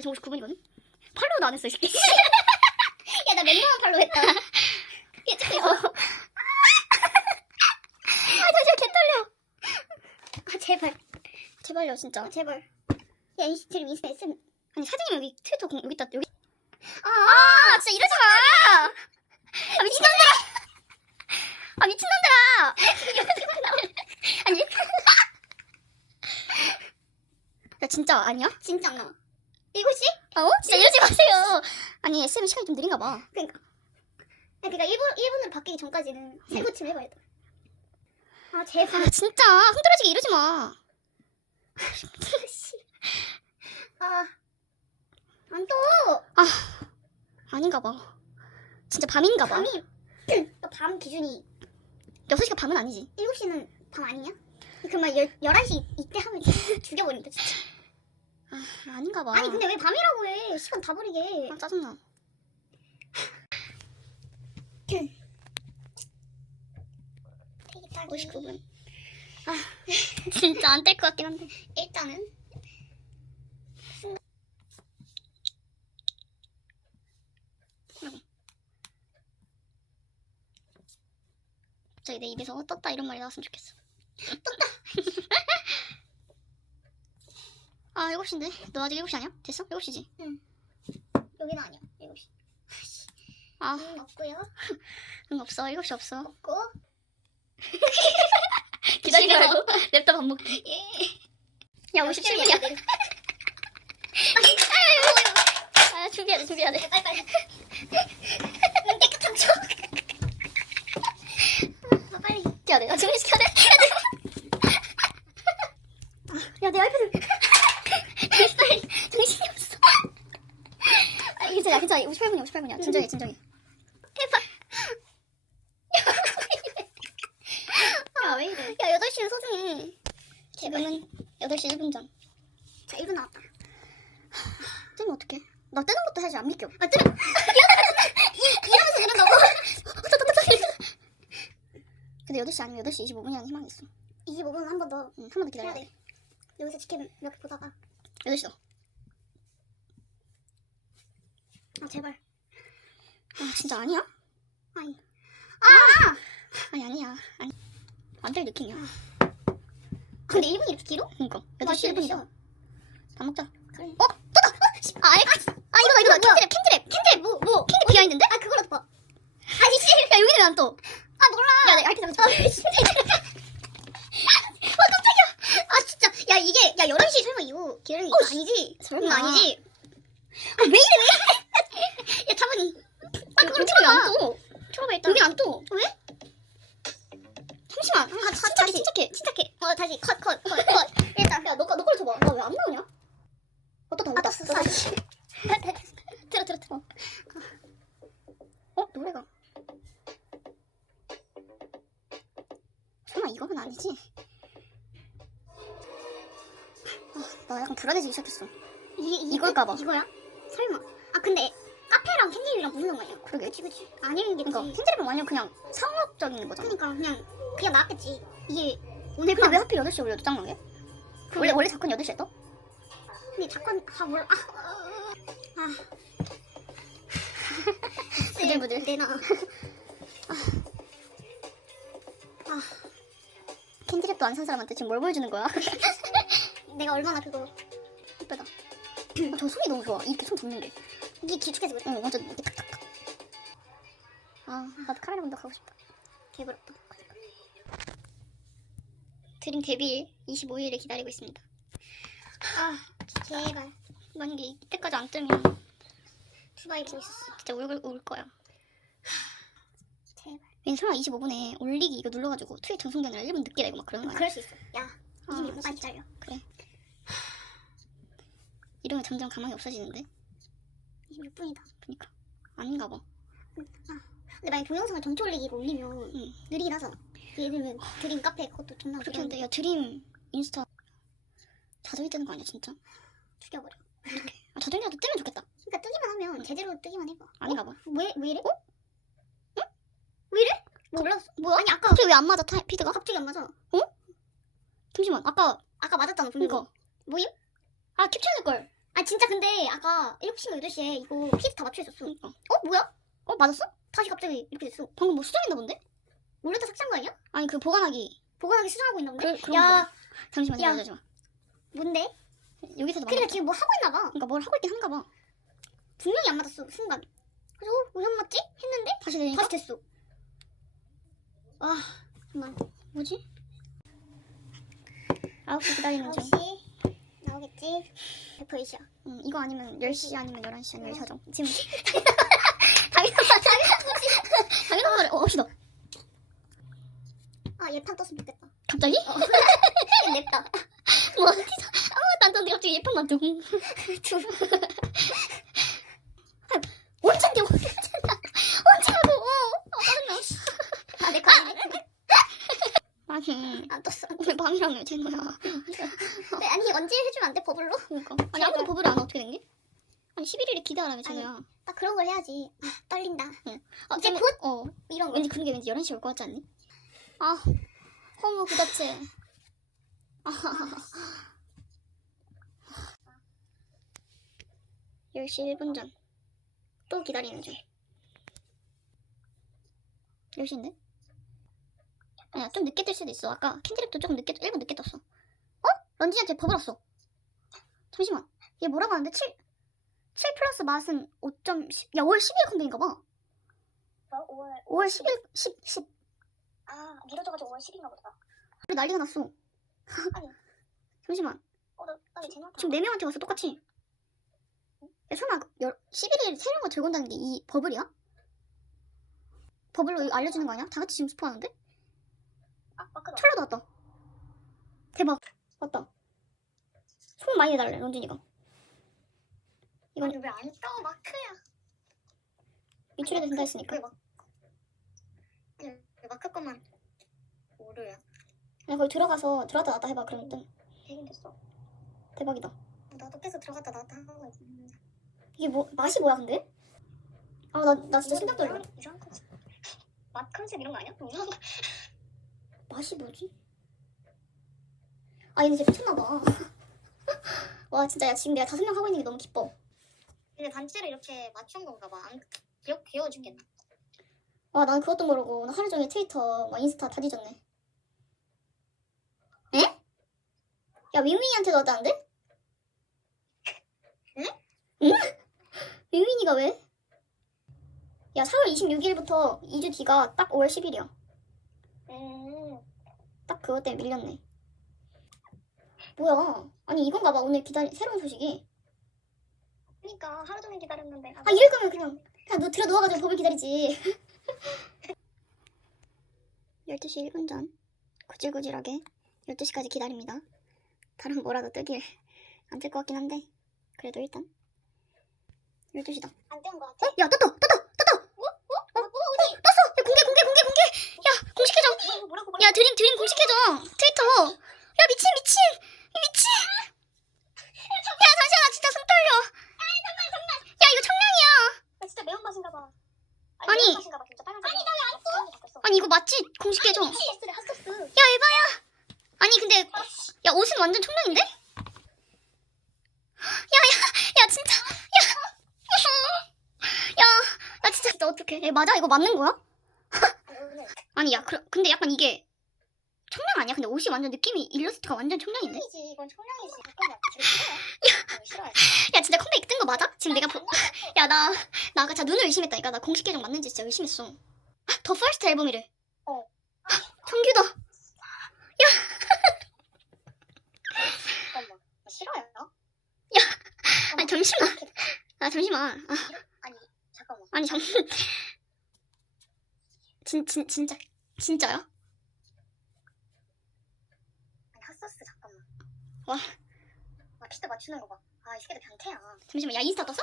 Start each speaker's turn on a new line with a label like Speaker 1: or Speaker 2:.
Speaker 1: 나 지금 59분이거든? 팔로우도 안 했어, 이 새끼.
Speaker 2: 야, 나 멤버만 팔로 했다. 얘 찍고 있어.
Speaker 1: 아, 잠시만, 개 떨려.
Speaker 2: 아, 제발.
Speaker 1: 제발요, 진짜.
Speaker 2: 아, 제발. 야, 인스트림, 인스타 SM.
Speaker 1: 아니, 사진이 여기 트위터 공, 여기 있다, 여기.
Speaker 2: 아,
Speaker 1: 아, 진짜 이러지 마! 아, 미친놈들아! 아, 미친놈들아! 아니. 야, 진짜 아니야?
Speaker 2: 진짜 나. 7시?
Speaker 1: 어? 진짜 이러지 마세요. 아니, SM 시간이 좀 느린가 봐.
Speaker 2: 그니까. 야, 그니까 1분, 1분으로 바뀌기 전까지는 세고침 해봐야겠다. 아, 제발.
Speaker 1: 아, 진짜. 흥들어지게 이러지 마.
Speaker 2: 씨. 아. 안 또!
Speaker 1: 아, 아닌가 봐. 진짜 밤인가 봐.
Speaker 2: 밤이, 너밤 기준이
Speaker 1: 6시가 밤은 아니지.
Speaker 2: 7시는 밤 아니냐? 그러면 10, 11시 이때 하면 죽여버린다, 진짜.
Speaker 1: 아, 아닌가 봐.
Speaker 2: 아니, 근데 왜 밤이라고 해? 시간 다 버리게.
Speaker 1: 아, 짜증나.
Speaker 2: 되게 딱
Speaker 1: 59분. 아, 진짜 안 될 것 같긴 한데.
Speaker 2: 일단은.
Speaker 1: 갑자기 내 입에서 어, 떴다 이런 말이 나왔으면 좋겠어. 떴다! 아, 7시인데? 너 아직 7시 아니야? 됐어? 7시지?
Speaker 2: 여기는 아니야, 7시.
Speaker 1: 아,
Speaker 2: 음, 없고요.
Speaker 1: 응, 없어. 7시 없어.
Speaker 2: 없고.
Speaker 1: 기다리라고. 냅다 밥 먹게.
Speaker 2: 예.
Speaker 1: 야, 57분이야.
Speaker 2: 돼.
Speaker 1: 아, 준비해야 돼, 준비해야 돼.
Speaker 2: 빨리, 빨리. 음, 깨끗한 척. 아, 빨리.
Speaker 1: 시켜야 돼. 나 준비 시켜야 돼.
Speaker 2: 야, 내 아이패드.
Speaker 1: 정신이 없어. 아, 괜찮아, 괜찮아. 58분이야, 58분이야. 진정해, 진정해.
Speaker 2: 해봐.
Speaker 1: 야, 왜 이래.
Speaker 2: 야, 8시는 소중해.
Speaker 1: 지금은 8시 1분 전.
Speaker 2: 자, 1분 나왔다.
Speaker 1: 뜨면 어떡해? 나 뜨는 것도 사실 안 믿겨.
Speaker 2: 아, 뜨려. 이러면서 이런다고?
Speaker 1: 근데 8시 아니면 8시 25분이라는 희망이 있어.
Speaker 2: 25분 한 번 더
Speaker 1: 응, 한 번 더 기다려야 돼.
Speaker 2: 돼. 여기서 지켜 몇개 보다가.
Speaker 1: 8시다.
Speaker 2: 아, 제발.
Speaker 1: 아, 진짜 아니야?
Speaker 2: 아니.
Speaker 1: 아니, 아니야. 아니. 안 될 느낌이야.
Speaker 2: 근데 1분이 이렇게 길어?
Speaker 1: 그니까.
Speaker 2: 몇
Speaker 1: 8시 1분이다. 밥 먹자.
Speaker 2: 그래.
Speaker 1: 어? 떴다! 아, 알가 아, 이거다, 이거다. 캔드랩, 캔드랩.
Speaker 2: 캔들 뭐, 뭐.
Speaker 1: 캔드 비하인드인데?
Speaker 2: 아, 그거라도 봐. 아니, 씨.
Speaker 1: 야, 여기 되면 안 떠.
Speaker 2: 아, 몰라.
Speaker 1: 야, 내 아이패드 잡았어.
Speaker 2: 아, 진짜. 야, 이게, 야, 11시 설마 이거 기다리는
Speaker 1: 어,
Speaker 2: 거 아니지?
Speaker 1: 설마.
Speaker 2: 아니지?
Speaker 1: 이걸까봐.
Speaker 2: 이거야? 설마. 아, 근데 카페랑 캔디랑 무슨 상관이야?
Speaker 1: 그러게.
Speaker 2: 그치, 그치. 아니는 게
Speaker 1: 그러니까. 캔들이면 완전 그냥 상업적인 거잖아.
Speaker 2: 그니까, 그냥, 그냥 나왔겠지. 이게,
Speaker 1: 오늘 근데 왜 하필 8시에 올려도 짱나게? 원래 원래 작건 8시에 떠?
Speaker 2: 근데 잠깐, 아, 몰라. 아, 아.
Speaker 1: 부들부들.
Speaker 2: 내놔.
Speaker 1: 캔디랩도 안 산 사람한테 지금 뭘 보여주는 거야?
Speaker 2: 내가 얼마나 그거.
Speaker 1: 아, 저 손이 너무 좋아. 이렇게 손 잡는 게.
Speaker 2: 이게 길쭉해서 그래.
Speaker 1: 어, 완전 이렇게 탁탁탁. 아, 나도 카메라 감독 하고 싶다.
Speaker 2: 개부럽다.
Speaker 1: 드림 데뷔 25일에 기다리고 있습니다.
Speaker 2: 아, 제발.
Speaker 1: 만약에 이때까지 안 뜨면
Speaker 2: 두바이 있었어.
Speaker 1: 진짜 울, 울 거야.
Speaker 2: 제발.
Speaker 1: 왠 설마 25분에 올리기 이거 눌러가지고 트윗 전송되는 1분 늦게 되고 막 그러는 거 아니야?
Speaker 2: 그럴 수 있어. 야,
Speaker 1: 아,
Speaker 2: 26분 빨리 잘려.
Speaker 1: 이러면 점점 가망이 없어지는데?
Speaker 2: 26분이다.
Speaker 1: 그니까. 아닌가 봐.
Speaker 2: 근데 만약 동영상을 전체 올리기로 올리면
Speaker 1: 응.
Speaker 2: 느리긴 하잖아. 예를 들면 드림 카페 그것도 존나
Speaker 1: 그렇게
Speaker 2: 느렸는데
Speaker 1: 하는데, 야, 드림 인스타 자동이 뜨는 거 아니야, 진짜?
Speaker 2: 죽여버려.
Speaker 1: 아, 자동이라도 뜨면 좋겠다.
Speaker 2: 그러니까 뜨기만 하면 제대로 뜨기만 해봐.
Speaker 1: 아닌가 봐.
Speaker 2: 왜, 왜 이래? 어? 응? 왜 이래? 몰랐어.
Speaker 1: 뭐야?
Speaker 2: 아니, 아까
Speaker 1: 갑자기 왜 안 맞아, 타, 피드가?
Speaker 2: 갑자기 안 맞아.
Speaker 1: 잠시만, 아까,
Speaker 2: 아까 맞았잖아, 분명히.
Speaker 1: 그니까.
Speaker 2: 뭐임?
Speaker 1: 아, 캡처해놓을걸.
Speaker 2: 아 진짜 근데 아까 7시인가 8시에 이거 퀴즈 다 맞춰 있었어.
Speaker 1: 그러니까.
Speaker 2: 어 뭐야?
Speaker 1: 어 맞았어?
Speaker 2: 다시 갑자기 이렇게 됐어.
Speaker 1: 방금 뭐 수정했나 본데?
Speaker 2: 몰랐다 삭제한 거 아니야?
Speaker 1: 아니 그 보관하기
Speaker 2: 보관하기 수정하고 있나 본데?
Speaker 1: 그, 야거 잠시만
Speaker 2: 야.
Speaker 1: 잠시만
Speaker 2: 뭔데?
Speaker 1: 여기서도
Speaker 2: 그러니까 지금 뭐 하고 있나 봐.
Speaker 1: 그러니까 뭘 하고 있긴 한가 봐
Speaker 2: 분명히 안 맞았어 순간. 그래서 어, 왜안 맞지? 했는데
Speaker 1: 다시 되니까
Speaker 2: 다시 됐어. 아 정말.
Speaker 1: 뭐지? 9시 기다리는 중
Speaker 2: 9시 나오겠지? 100%이시야.
Speaker 1: 음, 이거 아니면 10시 아니면 11시 아니면 10시 지금 당연한 말 당연한 말에 어 9시다
Speaker 2: 아 예판 떴으면 좋겠다.
Speaker 1: 갑자기?
Speaker 2: 냅다.
Speaker 1: 뭐 어디서 안 떴는데 갑자기 예쁜만 두고
Speaker 2: 둘.
Speaker 1: 언젠데 언제나 언제라고 아 짜증나
Speaker 2: 아내 거 아니네.
Speaker 1: 아니
Speaker 2: 안 떴어.
Speaker 1: 된 거야
Speaker 2: 네, 아니 언제 해주면 안 돼 버블로?
Speaker 1: 그러니까 아니 아무도 법을 안 해, 어떻게 된 게? 아니 11일에 기대하라며 제가야
Speaker 2: 딱 그런 걸 해야지. 아, 떨린다.
Speaker 1: 아,
Speaker 2: 이제
Speaker 1: 곧? 어
Speaker 2: 이런 거.
Speaker 1: 왠지 그런 게 왠지 11시에 올것 같지 않니? 아 허무 그 자체 아 10시 1분 전 또 기다리는 중 10시인데? 아니야 좀 늦게 뜰 수도 있어 아까 캔디랩도 조금 늦게 1분 늦게 떴어 어? 런쥔이한테 버블 왔어 잠시만 얘 뭐라고 하는데 7 7 플러스 맛은 5.10 야 5월 12일 컨텐인가 봐
Speaker 2: 어, 5월
Speaker 1: 5월 10일 10 10
Speaker 2: 아 미뤄져가지고 5월 10일인가 보다.
Speaker 1: 우리 난리가 났어.
Speaker 2: 아니.
Speaker 1: 잠시만.
Speaker 2: 어 나 나왜 제목
Speaker 1: 지금 네 명한테 왔어 똑같이. 야, 설마 11일 세 명을 들고 온다는 게 이 버블이야? 버블로 알려주는 거 아니야? 다 같이 지금 스포하는데?
Speaker 2: 아 마크
Speaker 1: 철라도 왔다. 대박. 왔다. 소문 많이 해달래 런쥔이가. 이건
Speaker 2: 왜안 떠? 마크야.
Speaker 1: 유출해도 된다 했으니까.
Speaker 2: 왜 마... 마크 것만 오류야?
Speaker 1: 그냥 거기 들어가서 들어갔다 나왔다 해봐 그럼 또
Speaker 2: 되긴 됐어.
Speaker 1: 대박이다.
Speaker 2: 나도 계속 들어갔다 나왔다 하고 있는데.
Speaker 1: 이게 뭐 맛이 뭐야 근데? 아 나 나 진짜 심장 떨려.
Speaker 2: 이상한- 컨셉. 맛 컨셉 이런 거 아니야? 이상한 거.
Speaker 1: 맛이 뭐지? 아 얘네 진짜 미쳤나봐 와 진짜 야 지금 내가 다섯 명 하고 있는 게 너무 기뻐
Speaker 2: 근데 단체로 이렇게 맞춘 건가 봐. 안 귀여 귀여워 죽겠네.
Speaker 1: 와 난 그것도 모르고 나 하루 종일 트위터 막 인스타 다 뒤졌네 에? 야 윙윙이한테도 왔다는데?
Speaker 2: 응?
Speaker 1: 응? 윙윙이가 왜? 야 4월 26일부터 2주 뒤가 딱 5월 10일이야
Speaker 2: 음.
Speaker 1: 딱 그것 때문에 밀렸네. 뭐야? 아니 이건가 봐. 오늘 기다린 새로운 소식이.
Speaker 2: 그러니까 하루 종일 기다렸는데.
Speaker 1: 아 이럴 거면 그냥 그냥 너 들어 누워가지고 법을 기다리지. 12시 1분 전 구질구질하게 12시까지 기다립니다. 다른 뭐라도 뜨길 안 뜰 것 같긴 한데 그래도 일단 12시다.
Speaker 2: 안뜬거 같아.
Speaker 1: 어? 야 떴다! 떴다 떴다
Speaker 2: 어? 어? 어디?
Speaker 1: 떴어 야 공개 공개 공개 공개 야 공식해줘
Speaker 2: 뭐라고 뭐라고 뭐라고?
Speaker 1: 야 드림 드림 공식해줘 트위터 야 미친 미친 이 미친 야 잠시만 나 진짜 손 떨려 야 이거 청량이야
Speaker 2: 나 진짜 매운맛인가 봐.
Speaker 1: 아니.
Speaker 2: 매운맛인가 봐 진짜 빨간색. 아니 나왜안 써?
Speaker 1: 아니 이거 맞지?
Speaker 2: 핫소스래 핫소스.
Speaker 1: 야 에바야 아니 근데 야 옷은 완전 청량인데? 야야 야 진짜 야야나 진짜 진짜 어떡해 야, 맞아 이거 맞는 거야?
Speaker 2: 오늘
Speaker 1: 아니 야 그, 근데 약간 이게 청량 아니야? 근데 옷이 완전 느낌이 일러스트가 완전 청량인데?
Speaker 2: 청량이지 이건 청량이지. 잠깐만. 지금 싫어해? 싫어해.
Speaker 1: 야 진짜 컴백 뜬 거 맞아? 지금 내가 보... 야나 나 아까 진짜 눈을 의심했다니까 나 공식 계정 맞는지 진짜 의심했어 더 퍼스트 앨범이래
Speaker 2: 어.
Speaker 1: 정규다
Speaker 2: 잠깐만. 나 싫어요?
Speaker 1: 아니 잠시만 아 잠시만 아,
Speaker 2: 아니 잠깐만.
Speaker 1: 아니 잠 진, 진, 진짜 진짜야?
Speaker 2: 아니 핫소스 잠깐만.
Speaker 1: 와.
Speaker 2: 아 피트 맞추는 거 봐. 아 이 새끼들 변태야.
Speaker 1: 잠시만 야 인스타 떴어?